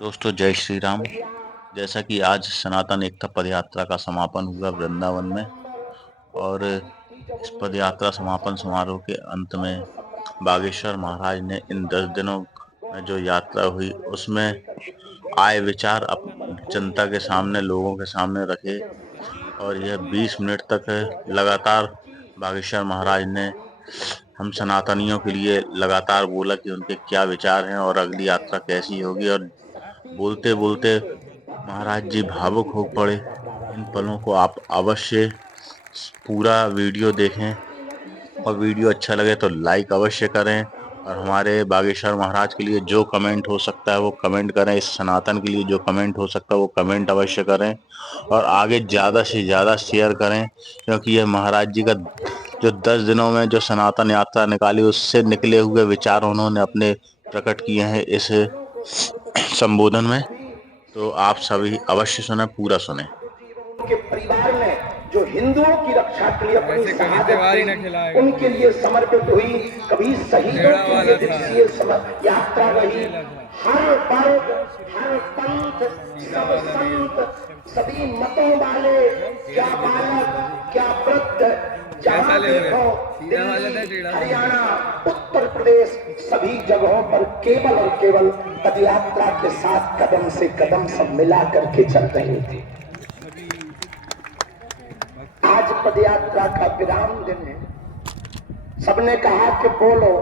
दोस्तों जय श्री राम। जैसा कि आज सनातन एकता पद यात्रा का समापन हुआ वृंदावन में, और इस पद यात्रा समापन समारोह के अंत में बागेश्वर महाराज ने इन 10 दिनों में जो यात्रा हुई उसमें आए विचार जनता के सामने, लोगों के सामने रखे। और यह 20 मिनट तक लगातार बागेश्वर महाराज ने हम सनातनियों के लिए लगातार बोला कि उनके क्या विचार हैं और अगली यात्रा कैसी होगी। और बोलते बोलते महाराज जी भावुक हो पड़े। इन पलों को आप अवश्य पूरा वीडियो देखें, और वीडियो अच्छा लगे तो लाइक अवश्य करें। और हमारे बागेश्वर महाराज के लिए जो कमेंट हो सकता है वो कमेंट करें। इस सनातन के लिए जो कमेंट हो सकता है वो कमेंट अवश्य करें, और आगे ज़्यादा से ज़्यादा शेयर करें, क्योंकि यह महाराज जी का जो 10 दिनों में जो सनातन यात्रा निकाली उससे निकले हुए विचार उन्होंने अपने प्रकट किए हैं इस संबोधन में। तो आप सभी अवश्य सुने, पूरा सुने। उनके परिवार में जो हिंदुओं की रक्षा के लिए अपनी शहादत दी, उनके लिए समर्पित हुई, कभी शहीदों के लिए दिवसीय यात्रा रही। हर वर्ग, हर पंथ, सब संत, सभी मतों वाले, क्या बालक, क्या वृद्ध, जहाँ देखो दिल्ली, हरियाणा, उत्तर प्रदेश, सभी जगहों पर केवल और केवल पदयात्रा के साथ कदम से कदम सब मिला करके चल रहे थे। आज पदयात्रा का विराम दिन है। सबने कहा कि बोलो।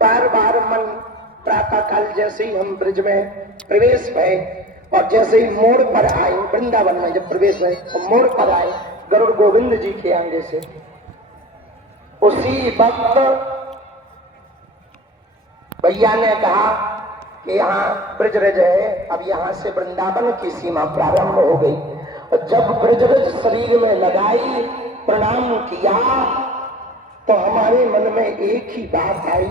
बार बार मन प्रातः काल जैसे ही हम ब्रिज में प्रवेश भये और जैसे ही मोड़ पर आए, वृंदावन में जब प्रवेश भये तो मोड़ पर आए गरुड़ गोविंद जी के आगे से, उसी वक्त भैया ने कहा कि यहाँ ब्रजरज है, अब यहाँ से वृंदावन की सीमा प्रारंभ हो गई। और जब ब्रजरज शरीर में लगाई, प्रणाम किया, तो हमारे मन में एक ही बात आई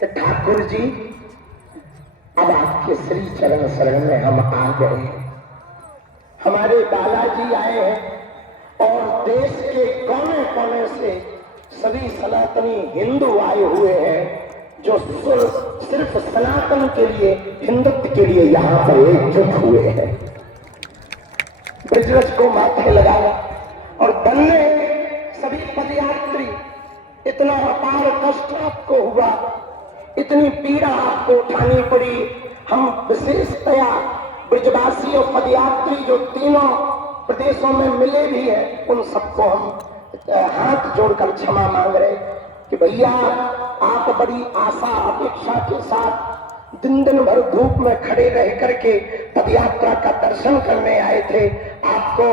कि ठाकुर जी अब आपके श्री चरण शरण में हम आ गए। हमारे बालाजी आए हैं और देश के कोने कोने से सभी सनातनी हिंदू आए हुए हैं, जो सिर्फ सनातन के लिए, हिंदुत्व के लिए यहाँ पर एकजुट हुए हैं। ब्रजरज को माथे लगाया और धन्य सभी पदयात्री। इतना अपार कष्ट आपको हुआ, इतनी पीड़ा आपको उठानी पड़ी। हम विशेषतया ब्रजवासी और पदयात्री जो तीनों प्रदेशों में मिले भी हैं, उन सबको हम हाथ जोड़कर क्षमा मांग रहे कि भैया आप बड़ी आशा अपेक्षा के साथ दिन दिन भर धूप में खड़े रह करके पदयात्रा का दर्शन करने आए थे। आपको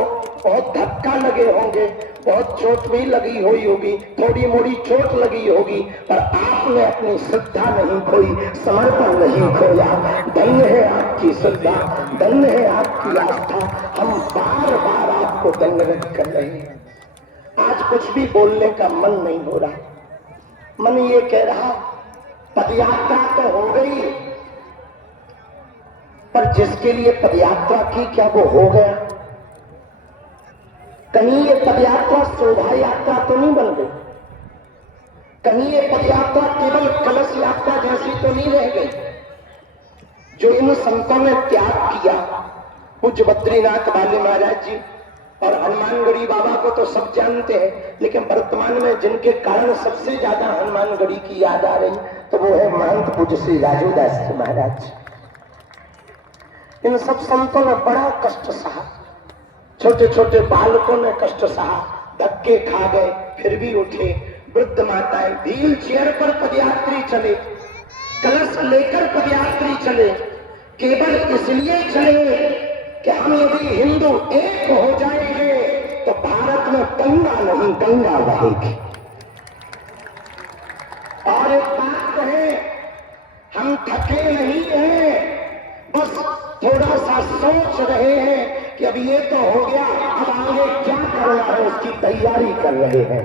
बहुत धक्का लगे होंगे, बहुत चोट भी लगी हुई होगी, थोड़ी मोड़ी चोट लगी होगी, पर आपने अपनी श्रद्धा नहीं खोई, समर्पण नहीं खोया। धन्य है आपकी श्रद्धा, धन्य है आपकी आस्था। हम बार बार आपको धन्यवाद कर रहे हैं। आज कुछ भी बोलने का मन नहीं हो रहा। मन ये कह रहा पदयात्रा तो हो गई, पर जिसके लिए पदयात्रा की क्या वो हो गया? कहीं ये पदयात्रा शोभा यात्रा तो नहीं बन गई? कहीं ये पदयात्रा केवल कलश यात्रा जैसी तो नहीं रह गई? जो इन संतों ने त्याग किया, पूज्य बद्रीनाथ बाली महाराज जी और हनुमानगढ़ी बाबा को तो सब जानते हैं, लेकिन वर्तमान में जिनके कारण सबसे ज्यादा हनुमानगढ़ी की याद आ रही तो वो है महंत पूज्य श्री राजूदास जी महाराज। इन सब संतों ने बड़ा कष्ट सहा, छोटे छोटे बालकों ने कष्ट सहा, धक्के खा गए फिर भी उठे। वृद्ध माताएं व्हील चेयर पर पदयात्री चले, कलश लेकर पदयात्री चले, केवल इसलिए चले कि हम यदि हिंदू एक हो जाएंगे तो भारत में गंगा नहीं गंगा बहेगी। और एक बात कहे, हम थके नहीं हैं, बस थोड़ा सा सोच रहे हैं कि अब ये तो हो गया, अब आगे क्या करना है उसकी तैयारी कर रहे हैं।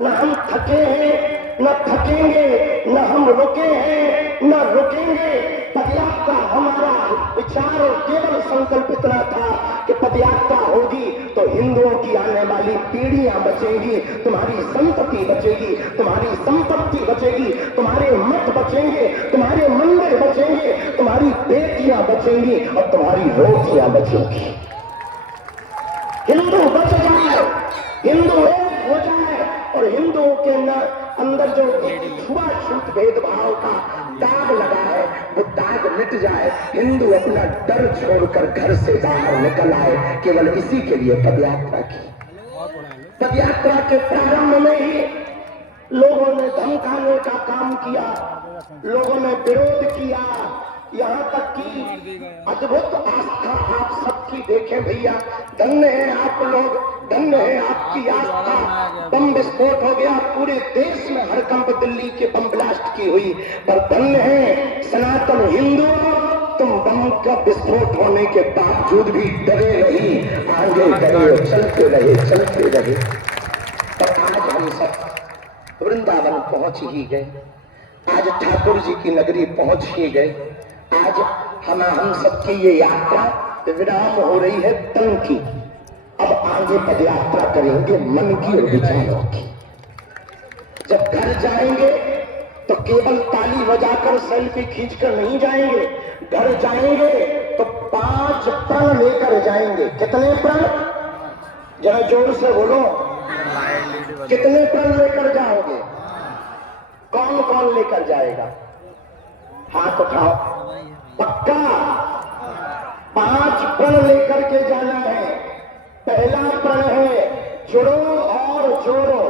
न हम थके हैं, न थकेंगे, न हम रुके हैं, न रुकेंगे। पदयात्रा का हमारा विचार और केवल संकल्प इतना था कि पदयात्रा होगी तो हिंदुओं की आने वाली पीढ़ियां बचेंगी, तुम्हारी संतति बचेगी, तुम्हारी संपत्ति बचेगी, तुम्हारे मठ बचेंगे, तुम्हारे मंदिर बचेंगे, तुम्हारी बेटियां बचेंगी और तुम्हारी रोटियां बचेंगी। हिंदू बच जाए, हिंदू एक हो जाए और हिंदुओं के अंदर जो छुआछूत भेदभाव का दाग लगा है वो दाग मिट जाए, हिंदू अपना डर छोड़कर घर से बाहर निकल आए। केवल इसी के लिए पदयात्रा की। पदयात्रा के प्रारंभ में ही लोगों ने धमकाने का काम किया, लोगों ने विरोध किया, यहाँ तक कि अद्भुत आस्था आप सबकी देखें भैया। धन्य है आप लोग, धन्य है आपकी आस्था। बम विस्फोट हो गया, पूरे देश में हड़कंप दिल्ली के बम ब्लास्ट की हुई, पर धन्य है सनातन हिंदू, तुम बम का विस्फोट होने के बावजूद भी डरे नहीं, आगे बढ़े, चलते रहे, चलते रहे। पर आज हम सब वृंदावन पहुंच ही गए, आज ठाकुर जी की नगरी पहुंच ही गए। आज हम सबकी ये यात्रा विराम हो रही है तन की। अब आगे पदयात्रा करेंगे मन की और विचारों की। जब घर जाएंगे तो केवल ताली बजाकर सेल्फी खींचकर नहीं जाएंगे, घर जाएंगे तो 5 प्रण लेकर जाएंगे। कितने प्रण? जरा जोर से बोलो, कितने प्रण लेकर जाओगे? कौन कौन लेकर जाएगा? हाथ उठाओ। पक्का 5 प्रण लेकर के जाना है। पहला प्रण है जुड़ो और जोड़ो,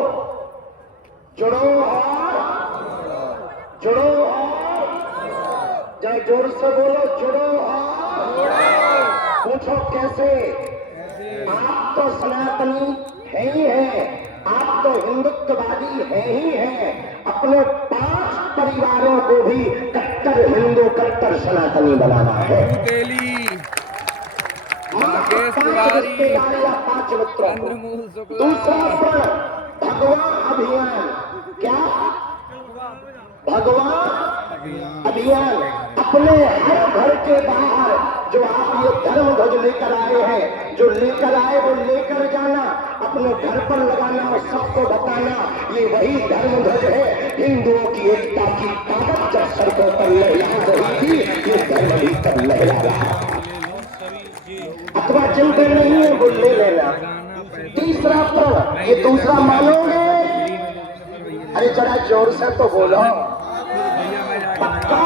जुड़ो और जुड़ो और, जरा जोर से बोलो, जुड़ो और। पूछो कैसे? आप तो सनातनी है ही है, आप तो हिंदुत्ववादी है ही है, अपने 5 परिवारों को भी कट्टर हिंदू, कट्टर सनातनी बनाना है। 5 रिश्तेदार या 5 मित्रों को। दूसरा प्रण भगवान अभियान। क्या? भगवान अभियान। अपने हर घर के बाहर जो आप ये धर्म ध्वज लेकर आए हैं, जो लेकर आए वो लेकर जाना, अपने घर पर लगाना और सबको बताना ये वही धर्म ध्वज है। हिंदुओं की एकता की ताकत जब सड़कों पर लहरा रही थी, ये धर्म भी तब लहरा रहा। अथवा चिंता नहीं है वो ले लेना। तीसरा प्रण, ये दूसरा मानोगे? अरे जरा जोर से तो बोलो। पक्का?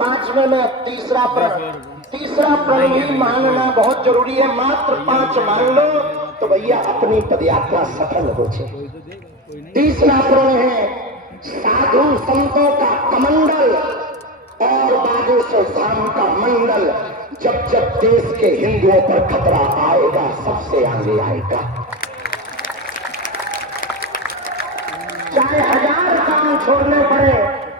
5वें में तीसरा प्रण। तीसरा प्रण भी मानना बहुत जरूरी है। मात्र 5 मान लो तो भैया अपनी पदयात्रा सफल हो जाए। तीसरा प्रण है साधु संतों का कमंडल और बागेश्वर धाम का मंडल। जब जब देश के हिंदुओं पर खतरा आएगा सबसे आगे आएगा। चाहे 1000 काम छोड़ने पड़े,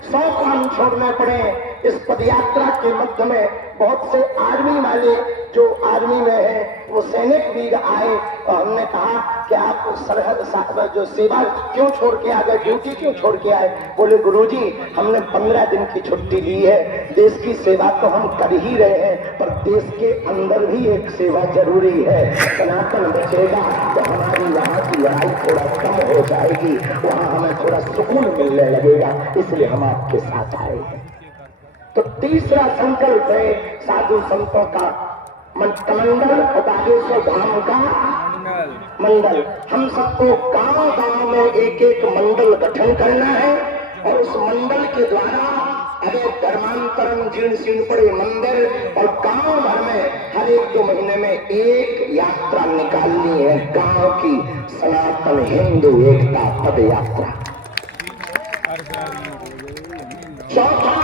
100 काम छोड़ने पड़े, इस पदयात्रा के मध्य में बहुत से आर्मी वाले जो आर्मी में है वो सैनिक वीर आए और हमने कहा कि आप सरहद जो सेवा क्यों छोड़ के आ गए, ड्यूटी क्यों छोड़ के आए? बोले गुरुजी हमने 15 दिन की छुट्टी ली है, देश की सेवा तो हम कर ही रहे हैं, पर देश के अंदर भी एक सेवा जरूरी है। सनातन बचेगा तो हमारी वहाँ की लड़ाई थोड़ा कम हो जाएगी, वहाँ हमें थोड़ा सुकून मिलने लगेगा, इसलिए हम आपके साथ आए हैं। तो तीसरा संकल्प है साधु संतों का कमंडल और बागेश्वर धाम का मंडल। हम सबको गांव गांव में एक एक मंडल गठन करना है और उस मंडल के द्वारा अगर धर्मांतरण जीर्ण शीर्ण पड़े मंदिर और गांव भर में हर 1-2 महीने में एक यात्रा निकालनी है, गांव की सनातन हिंदू एकता पद यात्रा। चौथा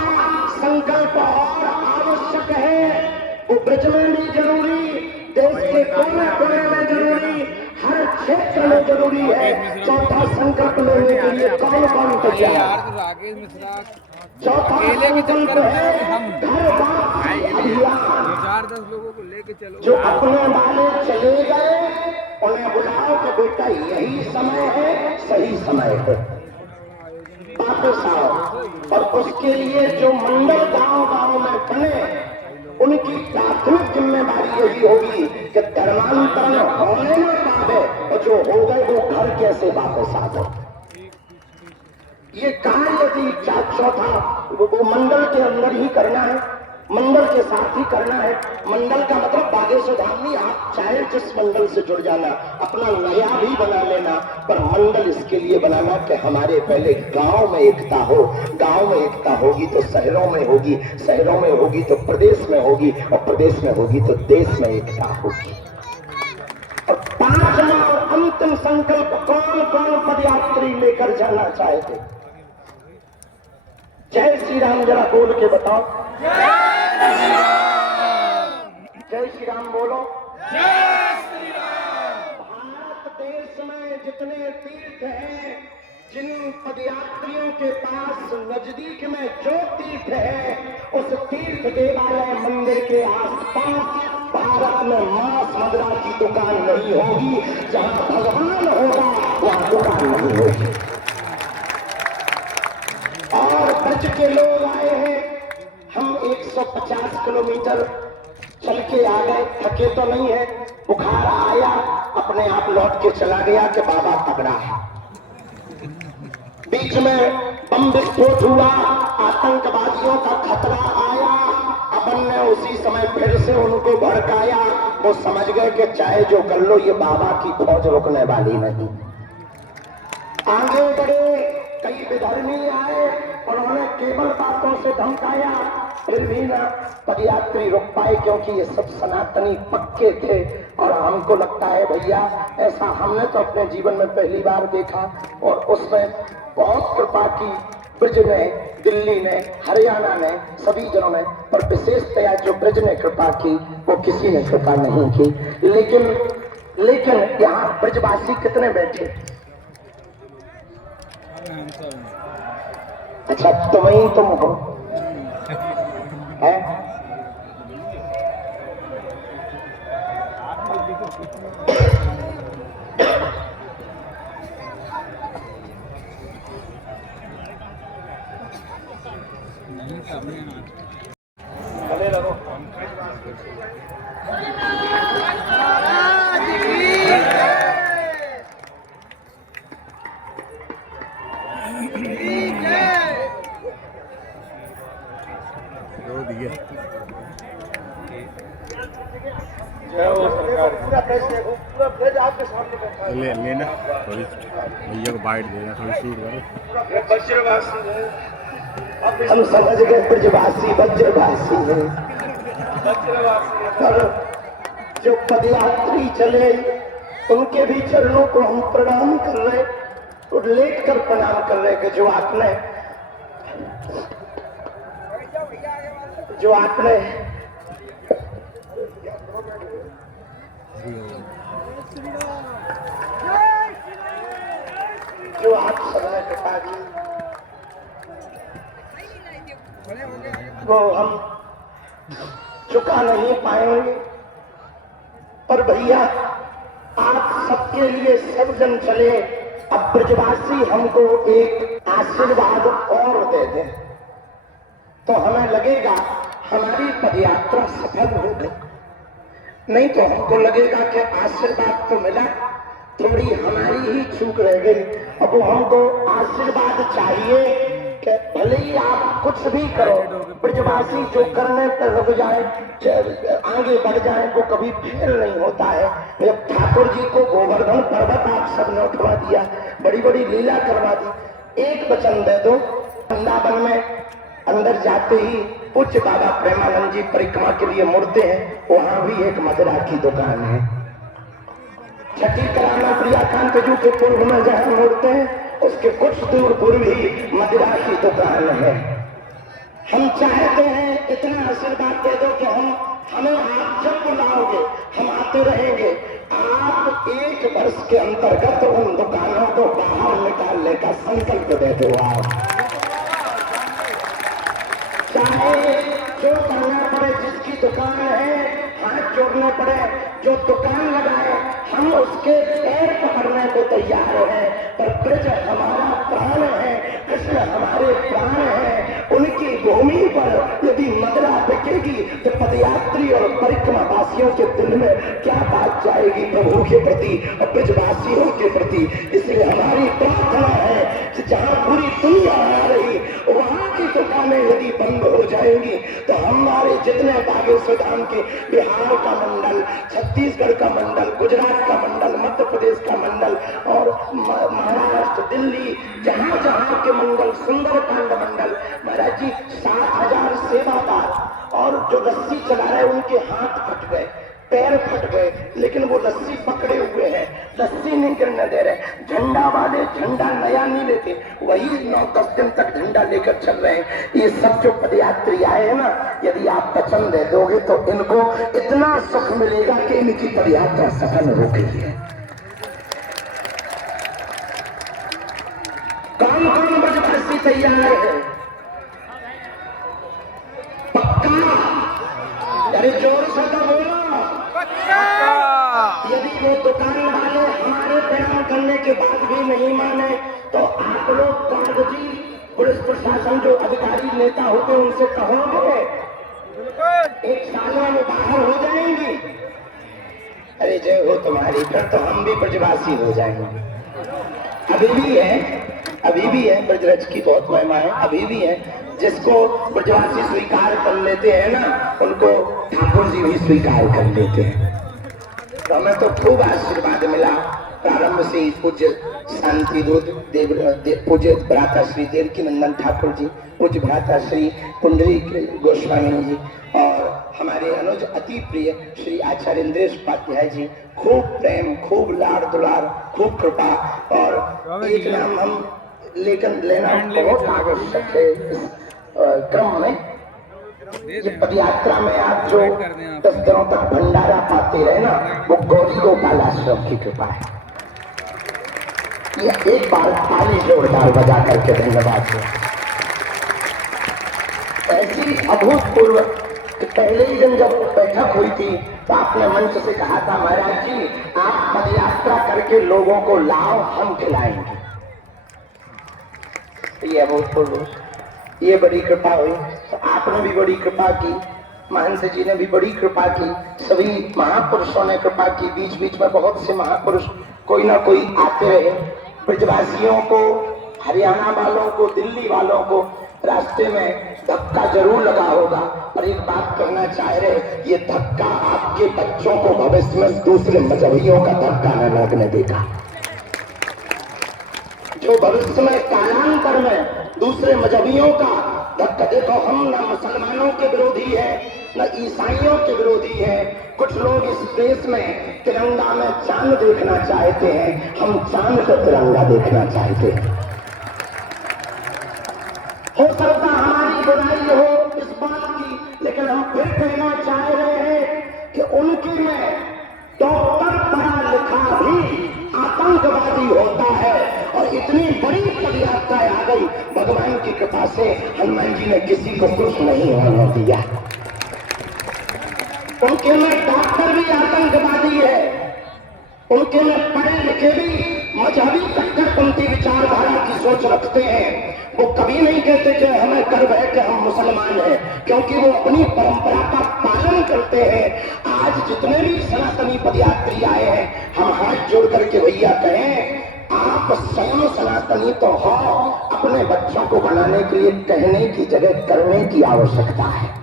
संकल्प और आवश्यक है, वो ब्रज में भी जरूरी, देश के कोने कोने में जरूरी, हर क्षेत्र में जरूरी है। चौथा संकल्प लेने के लिए कौन कौन तैयार? चौथा संकल्प है घर वापसी अभियान। 4-10 लोगों को लेके चलो। जो अपने वाले चले गए उन्हें बुलाओ कि बेटा यही समय है, सही समय है, वापस आओ। और उसके लिए जो मंडल गांव गांव में बने, उनकी प्राथमिक जिम्मेदारी यही होगी कि धर्मांतरण होने न पावे, और जो हो गए वो घर कैसे वापस आ गए। ये कार्य यदि चौथा वो मंडल के अंदर ही करना है, मंडल के साथ ही करना है। मंडल का मतलब बागेश्वर धाम नहीं, आप चाहे जिस मंडल से जुड़ जाना, अपना नया भी बना लेना, पर मंडल इसके लिए बनाना कि हमारे पहले गांव में एकता हो। गांव में एकता होगी तो शहरों में होगी, शहरों में होगी तो प्रदेश में होगी, और प्रदेश में होगी तो देश में एकता होगी। और पांचवा और अंतिम संकल्प कौन कौन पदयात्री लेकर जाना चाहते? जय श्री राम जरा बोल के बताओ। जय श्री राम बोलो। भारत देश में जितने तीर्थ हैं, जिन पदयात्रियों के पास नजदीक में जो तीर्थ है, उस तीर्थ देवालय मंदिर के आसपास भारत में मांस मदिरा की दुकान नहीं होगी। जहां भगवान होगा वहां दुकान नहीं होगी। और ब्रज के लोग आए हैं, हम 150 किलोमीटर चल के आ गए, थके तो नहीं है। बुखार आया, अपने आप लौट के चला गया कि बाबा तगड़ा है। बीच में बम विस्फोट हुआ, आतंकवादियों का खतरा आया, अपन ने उसी समय फिर से उनको भड़काया। वो समझ गए कि चाहे जो कर लो, ये बाबा की फौज रुकने वाली नहीं। आगे बढ़े, कई विधर्मी आए, उन्होंने केवल बातों से धमकाया, फिर भी ना पदयात्री रुक पाए, क्योंकि ये सब सनातनी पक्के थे। और हमको लगता है भैया, ऐसा हमने तो अपने जीवन में पहली बार देखा, और उसमें बहुत कृपा की ब्रज ने, दिल्ली ने, हरियाणा ने, सभी जनों ने, पर विशेषतया जो ब्रज ने कृपा की वो किसी ने कृपा नहीं की। लेकिन यहाँ ब्रजवासी कितने बैठे? अच्छा, तुम ही तुम हो है? अरे लगो पूरा प्रेस देखो, पूरा प्रेस आपके सामने बैठा है। लेना थोड़ी भैया को बाइट देना, थोड़ी शूट करो। हम समझ गए ब्रजवासी वज्रवासी है। पर जो पदयात्री चले, उनके भी चरणों को हम प्रणाम कर रहे और लेट कर प्रणाम कर रहे कि जो आपने जो आप सबने कृपा दी, वो हम चुका नहीं पाएंगे। पर भैया, आप सबके लिए सब जन चले, अब ब्रजवासी हमको एक आशीर्वाद और दे दें तो हमें लगेगा हमारी पदयात्रा सफल हो गई। नहीं तो हमको लगेगा कि आशीर्वाद तो मिला, थोड़ी हमारी ही चूक रह गई। अब वो हमको आशीर्वाद चाहिए कि भले ही आप कुछ भी करो, ब्रजवासी जो करने पर रुक जाए, आगे बढ़ जाए, वो कभी फेल नहीं होता है। जब ठाकुर जी को गोवर्धन पर्वत आप सबने उठवा दिया, बड़ी बड़ी लीला करवा दी, एक वचन दे दो, वृंदावन में अंदर जाते ही पूज्य बाबा प्रेमानंद जी परिक्रमा के लिए मुड़ते हैं, वहां भी एक मदिरा की दुकान है। छठी कराना प्रियाकांत जी के पूर्व में जहां मुड़ते हैं, उसके कुछ दूर पूर्व ही मदिरा की दुकान है। हम चाहते हैं इतना आशीर्वाद दे दो कि हमें आप जब बुलाओगे हम आते रहेंगे। आप 1 वर्ष के अंतर्गत उन दुकानों को बाहर निकालने का संकल्प दे दो। आप चाहे जो करना पड़े, जिसकी दुकान है हाथ जोड़ने पड़े, जो दुकान लगाए, हम उसके पैर पकड़ने को तैयार हैं। पर ब्रज हमारा प्राण है, कृष्ण हमारे प्राण है। उनकी भूमि पर यदि मदिरा बिकेगी तो पदयात्री और परिक्रमा वासियों के दिल में क्या बात जाएगी प्रभु के प्रति और ब्रजवासियों के प्रति। इसलिए हमारी प्रार्थना है कि जहां पूरी दुनिया आ रही वहां की दुकानें यदि बंद हो जाएंगी तो हमारे जितने बागेश्वर धाम के बिहार का मंडल, छत्तीसगढ़ का मंडल, गुजरात का मंडल, मध्य प्रदेश का मंडल और महाराष्ट्र, दिल्ली, जहां जहां के मंडल, सुंदरकांड मंडल, महाराज जी 7,000 सेवादार और जो रस्सी चला रहे उनके हाथ फट गए, पैर फट गए, लेकिन वो रस्सी पकड़े हुए हैं, रस्सी नहीं गिरने दे रहे। झंडा वाले झंडा नया नहीं लेते, वही 9-10 दिन तक झंडा लेकर चल रहे हैं। ये सब जो पदयात्री आए हैं ना, यदि आप वचन दे दोगे तो इनको इतना सुख मिलेगा कि इनकी पदयात्रा सफल हो गई है। कौन कौन ब्रजवासी तैयार है? पक्का? अरे जोर से तो बोलो। यदि वो दुकान वाले हमारे प्रणाम करने के बाद भी नहीं माने तो आप लोग कागजी पुलिस प्रशासन जो अधिकारी नेता होते हैं उनसे कहोगे 1 साल में बाहर हो जाएंगी। अरे जय हो तुम्हारी, फिर तो हम भी ब्रजवासी हो जाएंगे। अभी भी है ब्रजरज की बहुत महिमा है, अभी भी है। जिसको ब्रजवासी स्वीकार कर लेते हैं ना, उनको ठाकुर जी भी स्वीकार कर लेते हैं। तो हमें तो खूब आशीर्वाद मिला प्रारंभ से ही। पूज्य शांति दूत पूज्य भ्राता श्री देवकी नंदन ठाकुर जी, पूज्य भ्राता श्री पुंडरी गोस्वामी जी और हमारे अनुज अति प्रिय श्री आचार्य इंद्रेश उपाध्याय जी, खूब प्रेम, खूब लाड़ दुलार, खूब कृपा। और एक नाम हम लेना बहुत आवश्यक है इस क्रम में। ये पदयात्रा में आप जो 10 दिनों तक भंडारा पाते रहे ना, वो गौरी गोपाल आश्रम की कृपा है। ये एक बार ताली जोरदार बजा करके धन्यवाद है। ऐसी अभूतपूर्व पहले ही दिन जब बैठक हुई थी तो आपने मंच से कहा था, महाराज जी आप पदयात्रा करके लोगों को लाओ, हम खिलाएंगे। ये अभूतपूर्व, ये बड़ी कृपा हुई। तो आपने भी बड़ी कृपा की, महंत जी ने भी बड़ी कृपा की, सभी महापुरुषों ने कृपा की। बीच बीच में बहुत से महापुरुष कोई ना कोई आते रहे। ब्रजवासियों को, हरियाणा वालों को, दिल्ली वालों को रास्ते में धक्का जरूर लगा होगा। और एक बात कहना चाह रहे, ये धक्का आपके बच्चों को भविष्य में दूसरे मजहबियों का धक्का न लगने देगा। जो भविष्य में कालांतर में दूसरे मजहबियों का धक्का, देखो हम न मुसलमानों के विरोधी है न ईसाइयों के विरोधी है। कुछ लोग इस देश में तिरंगा में चांद देखना चाहते हैं, हम चांद का तिरंगा देखना चाहते हैं। हो सकता हमारी बुराई हो इस बात की, लेकिन हम फिर कहना चाह रहे हैं कि उनकी में डॉक्टर पढ़ा लिखा भी आतंकवादी होता है। और इतनी बड़ी पदयात्रा आ गई, भगवान की कृपा से हनुमान जी ने किसी को कुछ नहीं होने दिया। उनके में डॉक्टर भी आतंकवादी है, उनके में पढ़े लिखे भी मजहबी कट्टरपंथी विचारधारा की सोच रखते हैं। वो कभी नहीं कहते कि हमें गर्व है कि हम मुसलमान हैं, क्योंकि वो अपनी परंपरा का पालन करते हैं। आज जितने भी सनातनी पदयात्री आए हैं, हम हाथ जोड़ करके भैया कहें, आप स्वयं सनातनी तो हो, अपने बच्चों को बनाने के लिए कहने की जगह करने की आवश्यकता है,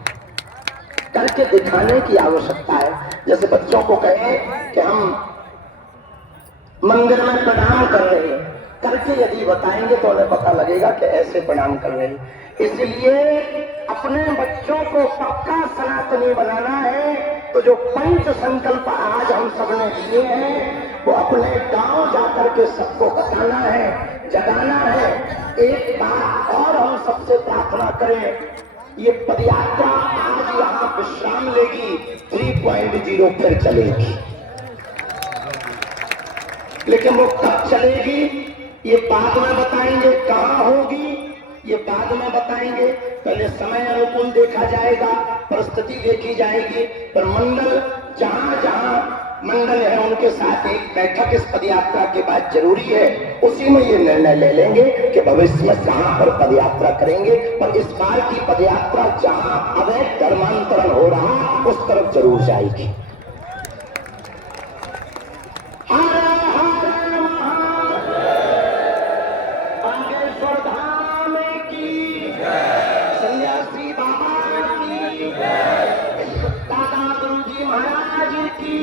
करके दिखाने की आवश्यकता है। जैसे बच्चों को कहें कि हम मंदिर में प्रणाम कर रहे हैं, करके यदि बताएंगे तो उन्हें पता लगेगा कि ऐसे प्रणाम कर रहे हैं। इसलिए अपने बच्चों को पक्का सनातनी बनाना है तो जो पंच संकल्प आज हम सबने लिए हैं वो अपने गांव जाकर के सबको बताना है, जगाना है। एक बात और हम सबसे प्रार्थना करें, ये पदयात्रा आज यहाँ विश्राम लेगी, 3.0 फिर चलेगी, लेकिन वो कब चलेगी ये बाद में बताएंगे, कहाँ होगी ये बाद में बताएंगे। पहले समय अनुकूल देखा जाएगा, परिस्थिति देखी जाएगी, पर मंडल जहां जहां मंडल है उनके साथ एक बैठक इस पदयात्रा के बाद जरूरी है। उसी में ये निर्णय ले लेंगे कि भविष्य में जहां पर पदयात्रा करेंगे, पर इस बार की पदयात्रा जहां अवैध धर्मांतरण हो रहा उस तरफ जरूर जाएगी। बागेश्वर धाम की, सन्यासी बाबा की, दादा गुरुजी महाराज की।